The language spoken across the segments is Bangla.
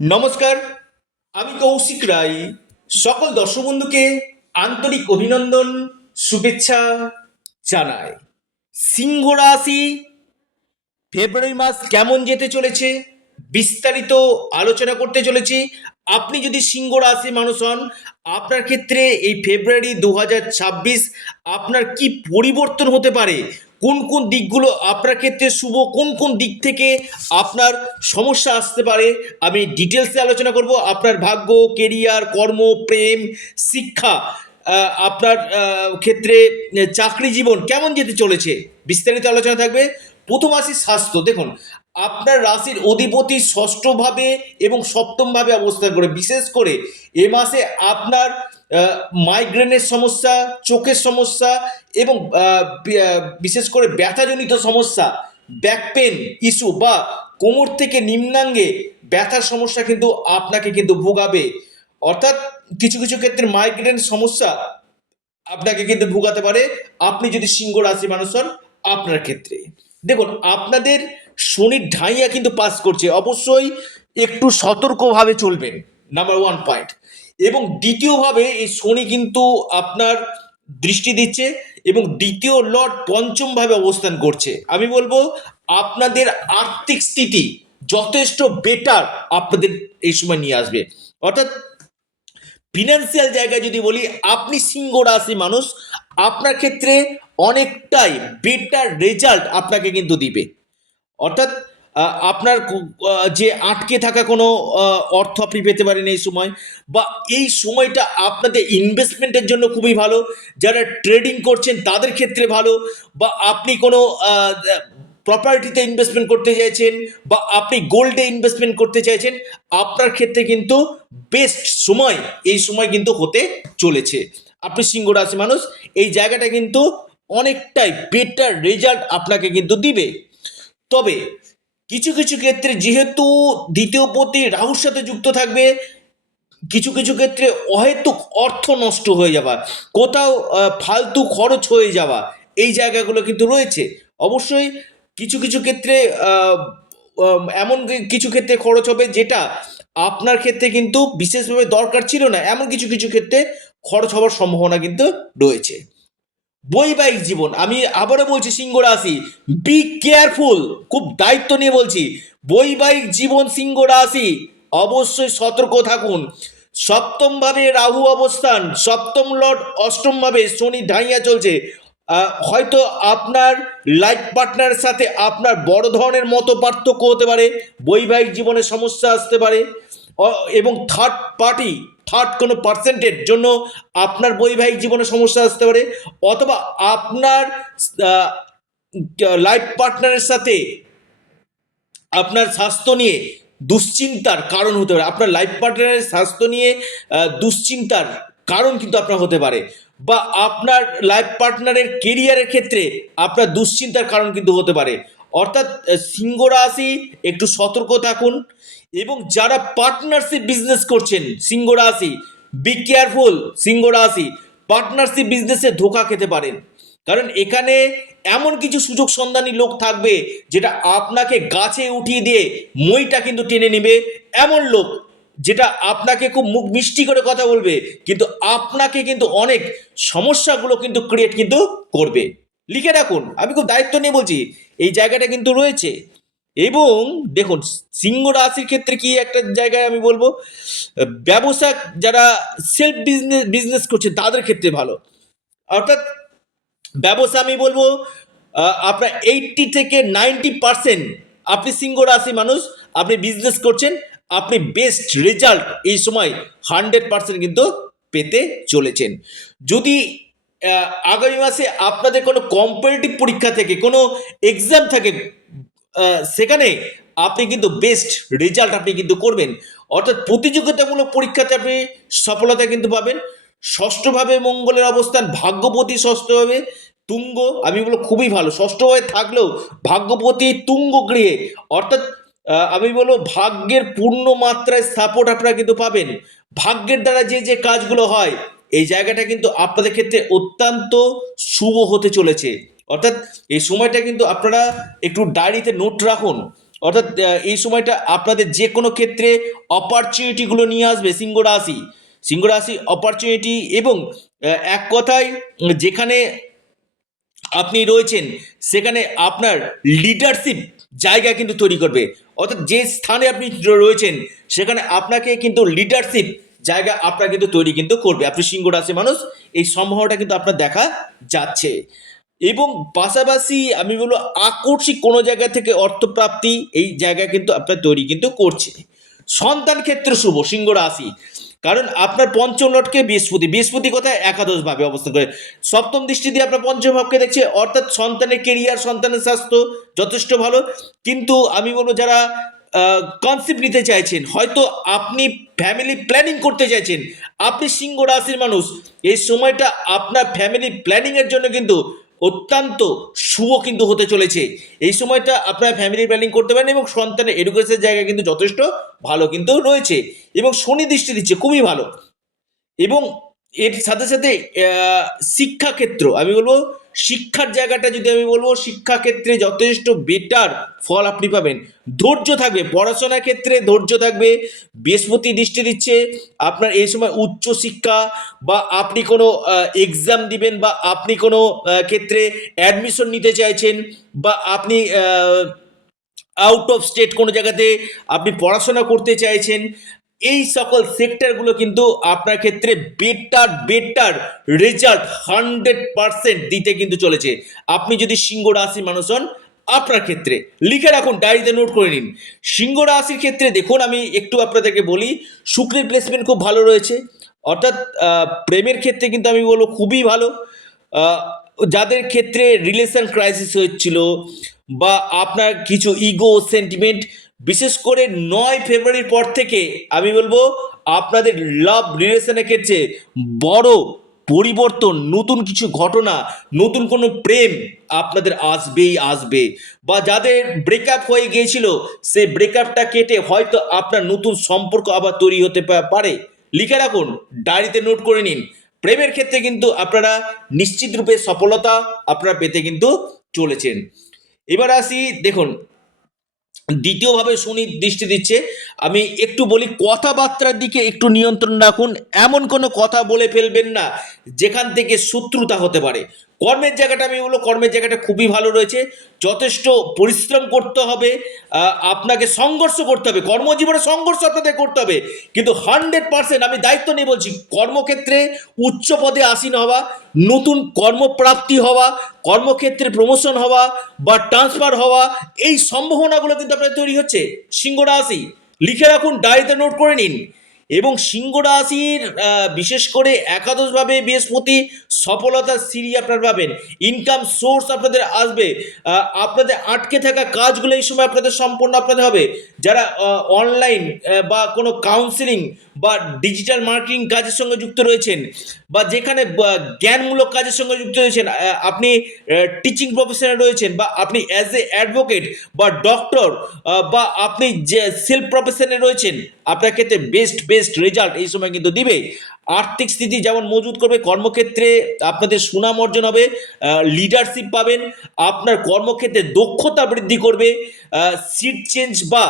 নমস্কার, আমি কৌশিক রায়। সকল দর্শক বন্ধুকে আন্তরিক অভিনন্দন, শুভেচ্ছা জানাই। সিংহ রাশি ফেব্রুয়ারি মাস কেমন যেতে চলেছে বিস্তারিত আলোচনা করতে চলেছি। আপনি যদি সিংহ রাশি মানুষ হন, আপনার ক্ষেত্রে এই ফেব্রুয়ারি 2026 আপনার কি পরিবর্তন হতে পারে, কোন কোন দিকগুলো আপনার ক্ষেত্রে শুভ, কোন কোন দিক থেকে আপনার সমস্যা আসতে পারে, আমি ডিটেলসে আলোচনা করব। আপনার ভাগ্য, কেরিয়ার, কর্ম, প্রেম, শিক্ষা, আপনার ক্ষেত্রে চাকরি জীবন কেমন যেতে চলেছে বিস্তারিত আলোচনা থাকবে। প্রথম আসি স্বাস্থ্য। দেখুন, আপনার রাশির অধিপতি ষষ্ঠভাবে এবং সপ্তমভাবে অবস্থান করে, বিশেষ করে এ মাসে আপনার মাইগ্রেনের সমস্যা, চোখের সমস্যা এবং বিশেষ করে ব্যথাজনিত সমস্যা, ব্যাক পেন ইস্যু বা কোমর থেকে নিম্নাঙ্গে ব্যথার সমস্যা কিন্তু আপনাকে কিন্তু ভোগাবে। অর্থাৎ কিছু কিছু ক্ষেত্রে মাইগ্রেন সমস্যা আপনাকে কিন্তু ভোগাতে পারে আপনি যদি সিংহ রাশি মানুষ হন। আপনার ক্ষেত্রে দেখুন, আপনাদের শনির ঢাইয়া কিন্তু পাস করছে, অবশ্যই একটু সতর্কভাবে চলবেন, নাম্বার ওয়ান পয়েন্ট। এবং দ্বিতীয়ভাবে এই শনি কিন্তু আপনার দৃষ্টি দিচ্ছে এবং দ্বিতীয় লর্ড পঞ্চমভাবে অবস্থান করছে। আমি বলবো আপনাদের আর্থিক স্থিতি যথেষ্ট বেটার আপনাদের এই সময় নিয়ে আসবে। অর্থাৎ ফিনান্সিয়াল জায়গায় যদি বলি, আপনি সিংহ রাশি মানুষ, আপনার ক্ষেত্রে অনেকটাই বেটার রেজাল্ট আপনাকে কিন্তু দিবে। অর্থাৎ আপনার যে আটকে থাকা কোনো অর্থ আপনি পেতে পারেন এই সময়, বা এই সময়টা আপনাদের ইনভেস্টমেন্টের জন্য খুবই ভালো। যারা ট্রেডিং করছেন তাদের ক্ষেত্রে ভালো, বা আপনি কোনো প্রপার্টিতে ইনভেস্টমেন্ট করতে চাইছেন, বা আপনি গোল্ডে ইনভেস্টমেন্ট করতে চাইছেন, আপনার ক্ষেত্রে কিন্তু বেস্ট সময় এই সময় কিন্তু হতে চলেছে। আপনি সিংহ রাশি মানুষ, এই জায়গাটা কিন্তু অনেকটাই বেটার রেজাল্ট আপনাকে কিন্তু দিবে। তবে কিছু কিছু ক্ষেত্রে যেহেতু দ্বিতীয় পতি রাহুর সাথে যুক্ত থাকবে, কিছু কিছু ক্ষেত্রে অহেতুক অর্থ নষ্ট হয়ে যাওয়া, কোথাও ফালতু খরচ হয়ে যাওয়া, এই জায়গাগুলো কিন্তু রয়েছে। অবশ্যই কিছু কিছু ক্ষেত্রে এমন কিছু ক্ষেত্রে খরচ হবে যেটা আপনার ক্ষেত্রে কিন্তু বিশেষভাবে দরকার ছিল না, এমন কিছু কিছু ক্ষেত্রে খরচ হওয়ার সম্ভাবনা কিন্তু রয়েছে। বৈবাহিক জীবন, আমি আবারও বলছি সিংহ রাশি, বি কেয়ারফুল, খুব দায়িত্ব নিয়ে বলছি। বৈবাহিক জীবন সিংহ রাশি অবশ্যই সতর্ক থাকুন। সপ্তম ভাবে রাহু অবস্থান, সপ্তম লর্ড অষ্টম ভাবে শনি ঢাইয়া চলছে। হয়তো আপনার লাইফ পার্টনারের সাথে আপনার বড় ধরনের মত পার্থক্য হতে পারে, বৈবাহিক জীবনে সমস্যা আসতে পারে, এবং থার্ড কোনো পার্সেন্টের জন্য আপনার বৈবাহিক জীবনে সমস্যা আসতে পারে, অথবা আপনার লাইফ পার্টনারের সাথে আপনার স্বাস্থ্য নিয়ে দুশ্চিন্তার কারণ হতে পারে। আপনার লাইফ পার্টনারের স্বাস্থ্য নিয়ে দুশ্চিন্তার কারণ কিন্তু আপনার হতে পারে, বা আপনার লাইফ পার্টনারের কেরিয়ারের ক্ষেত্রে আপনার দুশ্চিন্তার কারণ কিন্তু হতে পারে। অর্থাৎ সিংহ রাশি একটু সতর্ক থাকুন। এবং যারা পার্টনারশিপ বিজনেস করছেন সিংহ রাশি, বি কেয়ারফুল সিংহ রাশি, পার্টনারশিপ বিজনেসে ধোঁকা খেতে পারেন। কারণ এখানে এমন কিছু সুযোগ সন্ধানী লোক থাকবে যেটা আপনাকে গাছে উঠিয়ে দিয়ে মইটা কিন্তু টেনে নেবে। এমন লোক যেটা আপনাকে খুব মুখ মিষ্টি করে কথা বলবে, কিন্তু আপনাকে কিন্তু অনেক সমস্যাগুলো কিন্তু ক্রিয়েট কিন্তু করবে। লিখে রাখুন, আমি খুব দায়িত্ব নিয়ে বলছি, এই জায়গাটা কিন্তু রয়েছে। এবং দেখুন, সিংহ রাশির ক্ষেত্রে কি একটা জায়গায় আমি বলবো, ব্যবসা যারা সেলফ বিজনেস করছে তাদের ক্ষেত্রে ভালো। অর্থাৎ ব্যবসা আমি বলবো আপনার 80 থেকে 90% আপনি সিংহ রাশি মানুষ, আপনি বিজনেস করছেন, আপনি বেস্ট রেজাল্ট এই সময় 100% কিন্তু পেতে চলেছেন। যদি আগামী মাসে আপনাদের কোনো কম্পারেটিভ পরীক্ষা থেকে কোনো এক্সাম থাকে, সেখানে আপনি কিন্তু বেস্ট রেজাল্ট আপনি কিন্তু করবেন। অর্থাৎ প্রতিযোগিতামূলক পরীক্ষাতে আপনি সফলতা কিন্তু পাবেন। ষষ্ঠভাবে মঙ্গলের অবস্থান, ভাগ্যপতি ষষ্ঠভাবে তুঙ্গ, আমি বলবো খুবই ভালো। ষষ্ঠভাবে থাকলেও ভাগ্যপতি তুঙ্গ গৃহে, অর্থাৎ আমি বলবো ভাগ্যের পূর্ণ মাত্রায় সাপোর্ট আপনারা কিন্তু পাবেন। ভাগ্যের দ্বারা যে যে কাজগুলো হয়, এই জায়গাটা কিন্তু আপনাদের ক্ষেত্রে অত্যন্ত শুভ হতে চলেছে। অর্থাৎ এই সময়টা কিন্তু আপনারা একটু ডায়েরিতে নোট রাখুন। অর্থাৎ এই সময়টা আপনাদের যে কোনো ক্ষেত্রে অপরচুনিটিগুলো নিয়ে আসবে সিংহ রাশি অপরচুনিটি, এবং এক কথায় যেখানে আপনি রয়েছেন সেখানে আপনার লিডারশিপ জায়গা কিন্তু তৈরি করবে। অর্থাৎ যে স্থানে আপনি রয়েছেন সেখানে আপনাকে কিন্তু লিডারশিপ জায়গা আপনার কিন্তু তৈরি কিন্তু করবে। আপনি সিংহ রাশি মানুষ, এই সম্ভাবনাটা কিন্তু আপনার দেখা যাচ্ছে। এবং পাশাপাশি আমি বলবো আকস্মিক কোনো জায়গা থেকে অর্থপ্রাপ্তি এই জায়গা কিন্তু আপনার তৈরি কিন্তু করছে। সন্তান ক্ষেত্র শুভ সিংহ রাশি, কারণ আপনার পঞ্চম লটকে বৃহস্পতি কোথায় একাদশ ভাবে অবস্থান করে, সপ্তম দৃষ্টি দিয়ে আপনার পঞ্চম ভাবকে দেখছে, অর্থাৎ সন্তানের কেরিয়ার সন্তানের স্বাস্থ্য যথেষ্ট ভালো। কিন্তু আমি বলবো যারা কনসেপ্ট নিতে চাইছেন, হয়তো আপনি ফ্যামিলি প্ল্যানিং করতে চাইছেন, আপনি সিংহ রাশির মানুষ, এই সময়টা আপনার ফ্যামিলি প্ল্যানিং এর জন্য কিন্তু অত্যন্ত শুভ কিন্তু হতে চলেছে। এই সময়টা আপনার ফ্যামিলি প্ল্যানিং করতে পারেন এবং সন্তানের এডুকেশনের জায়গা কিন্তু যথেষ্ট ভালো কিন্তু রয়েছে, এবং শনি দৃষ্টি দিচ্ছে খুবই ভালো। এবং এর সাথে সাথে শিক্ষাক্ষেত্র আমি বলবো, শিক্ষার জায়গাটা যদি আমি বলবো শিক্ষাক্ষেত্রে যথেষ্ট বেটার ফল আপনি পাবেন। ধৈর্য থাকবে, পড়াশোনার ক্ষেত্রে ধৈর্য থাকবে। বৃহস্পতি দৃষ্টি দিচ্ছে আপনার এই সময় উচ্চ শিক্ষা, বা আপনি কোনো এক্সাম দিবেন, বা আপনি কোনো ক্ষেত্রে অ্যাডমিশন নিতে চাইছেন, বা আপনি আউট অফ স্টেট কোনো জায়গাতে আপনি পড়াশোনা করতে চাইছেন, এই সকল সেক্টরগুলো কিন্তু আপনার ক্ষেত্রে বেটার রেজাল্ট 100% দিতে কিন্তু চলেছে। আপনি যদি সিংহ রাশির মানুষ হন, আপনার ক্ষেত্রে লিখে রাখুন, ডায়েরিতে নোট করে নিন। সিংহ রাশির ক্ষেত্রে দেখুন, আমি একটু আপনাদেরকে বলি, শুক্রের প্লেসমেন্ট খুব ভালো রয়েছে। অর্থাৎ প্রেমের ক্ষেত্রে কিন্তু আমি বলবো খুবই ভালো। আহ, যাদের ক্ষেত্রে রিলেশন ক্রাইসিস হচ্ছিল, বা আপনার কিছু ইগো সেন্টিমেন্ট, বিশেষ করে 9 ফেব্রুয়ারির পর থেকে আমি বলবো আপনাদের লাভ রিলেশনের ক্ষেত্রে বড় পরিবর্তন, নতুন কিছু ঘটনা, নতুন কোনো প্রেম আপনাদের আসবেই আসবে। বা যাদের ব্রেকআপ হয়ে গিয়েছিল, সেই ব্রেকআপটা কেটে হয়তো আপনার নতুন সম্পর্ক আবার তৈরি হতে পারে। লিখে রাখুন, ডায়েরিতে নোট করে নিন। প্রেমের ক্ষেত্রে কিন্তু আপনারা নিশ্চিত রূপে সফলতা আপনারা পেতে কিন্তু চলেছেন। এবার আসি, দেখুন দ্বিতীয়ভাবে শনি দৃষ্টি দিচ্ছে। আমি একটু বলি, কথাবার্তার দিকে একটু নিয়ন্ত্রণ রাখুন, এমন কোনো কথা বলে ফেলবেন না যেখান থেকে শত্রুতা হতে পারে। কর্মের জায়গাটা আমি বলবো, কর্মের জায়গাটা খুবই ভালো রয়েছে, যথেষ্ট পরিশ্রম করতে হবে, আপনাকে সংঘর্ষ করতে হবে, কর্মজীবনে সংঘর্ষ আপনাদের করতে হবে, কিন্তু 100% আমি দায়িত্ব নিয়ে বলছি, কর্মক্ষেত্রে উচ্চ পদে আসীন হওয়া, নতুন কর্মপ্রাপ্তি হওয়া, কর্মক্ষেত্রে প্রমোশন হওয়া বা ট্রান্সফার হওয়া, এই সম্ভাবনাগুলো কিন্তু আপনার তৈরি হচ্ছে। সিংহ রাশি লিখে রাখুন, ডায়েরিতে নোট করে নিন। এবং সিংহ রাশির বিশেষ করে একাদশভাবে বৃহস্পতি, সফলতার সিঁড়ি আপনারা পাবেন, ইনকাম সোর্স আপনাদের আসবে, আপনাদের আটকে থাকা কাজগুলো এই সময় আপনাদের সম্পূর্ণ আপনাদের হবে। যারা অনলাইন বা কোনো কাউন্সিলিং বা ডিজিটাল মার্কেটিং কাজের সঙ্গে যুক্ত রয়েছেন, বা যেখানে জ্ঞানমূলক কাজের সঙ্গে যুক্ত রয়েছেন, আপনি টিচিং প্রফেশনে রয়েছেন, বা আপনি অ্যাজ এ অ্যাডভোকেট বা ডক্টর, বা আপনি যে সেলফ প্রফেশনে রয়েছেন, আপনার ক্ষেত্রে বেস্ট রেজাল্ট এই সময় কিন্তু দিবে। আর্থিক স্থিতি যেমন মজবুত করবে, কর্মক্ষেত্রে আপনাদের সুনাম অর্জন হবে, লিডারশিপ পাবেন, আপনার কর্মক্ষেত্রে দক্ষতা বৃদ্ধি করবে, সিট চেঞ্জ বা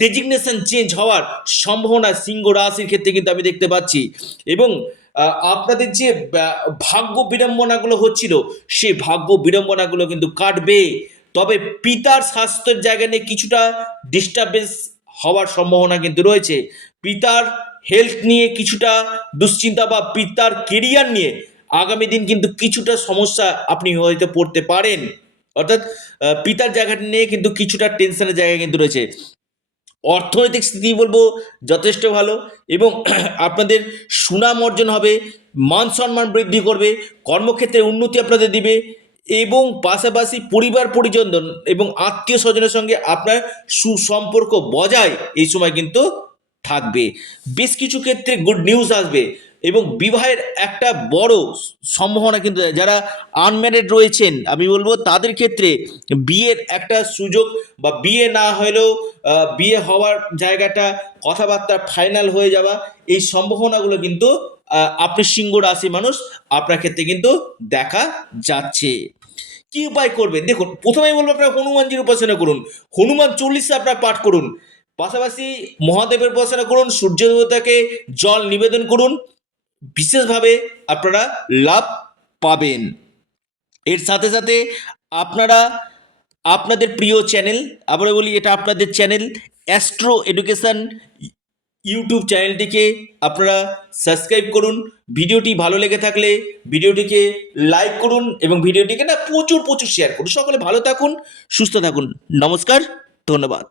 ডেজিগনেশন চেঞ্জ হওয়ার সম্ভাবনা সিংহ রাশির ক্ষেত্রে কিন্তু আমি দেখতে পাচ্ছি। এবং আপনাদের যে ভাগ্য বিড়ম্বনাগুলো হচ্ছিল, সেই ভাগ্য বিড়ম্বনাগুলো কিন্তু কাটবে। তবে পিতার স্বাস্থ্যের জায়গা নিয়ে কিছুটা ডিস্টারবেন্স হওয়ার সম্ভাবনা কিন্তু রয়েছে। পিতার হেলথ নিয়ে কিছুটা দুশ্চিন্তা, বা পিতার কেরিয়ার নিয়ে আগামী দিন কিন্তু কিছুটা সমস্যা আপনি হয়তো পড়তে পারেন। অর্থাৎ পিতার জায়গাটা নিয়ে কিন্তু কিছুটা টেনশনের জায়গা কিন্তু রয়েছে। অর্থনৈতিক স্থিতি বলবো যথেষ্ট ভালো, এবং আপনাদের সুনাম অর্জন হবে, মান সম্মান বৃদ্ধি করবে, কর্মক্ষেত্রে উন্নতি আপনাদের দিবে, এবং পাশাপাশি পরিবার পরিজন এবং আত্মীয় স্বজনের সঙ্গে আপনার সুসম্পর্ক বজায় এই সময় কিন্তু থাকবে। বেশ কিছু ক্ষেত্রে গুড নিউজ আসবে, এবং বিবাহের একটা বড় সম্ভাবনা কিন্তু, যারা আনম্যারিড রয়েছেন আমি বলবো তাদের ক্ষেত্রে বিয়ের একটা সুযোগ, বা বিয়ে না হলেও বিয়ে হওয়ার জায়গাটা, কথাবার্তা ফাইনাল হয়ে যাওয়া, এই সম্ভাবনাগুলো কিন্তু আপনি সিংহ রাশি মানুষ আপনার ক্ষেত্রে কিন্তু দেখা যাচ্ছে। কি উপায় করবেন? দেখুন, প্রথমেই বলবো আপনারা হনুমানজির উপাসনা করুন, হনুমান চল্লিশা আপনারা পাঠ করুন, পাশাপাশি মহাদেবের উপাসনা করুন, সূর্য দেবতাকে জল নিবেদন করুন, বিশেষভাবে আপনারা লাভ পাবেন। এর সাথে সাথে আপনারা আপনাদের প্রিয় চ্যানেল, আবারও বলি এটা আপনাদের চ্যানেল অ্যাস্ট্রো এডুকেশন ইউটিউব চ্যানেলটিকে আপনারা সাবস্ক্রাইব করুন। ভিডিওটি ভালো লেগে থাকলে ভিডিওটিকে লাইক করুন এবং ভিডিওটিকে না প্রচুর প্রচুর শেয়ার করুন। সকলে ভালো থাকুন, সুস্থ থাকুন। নমস্কার, ধন্যবাদ।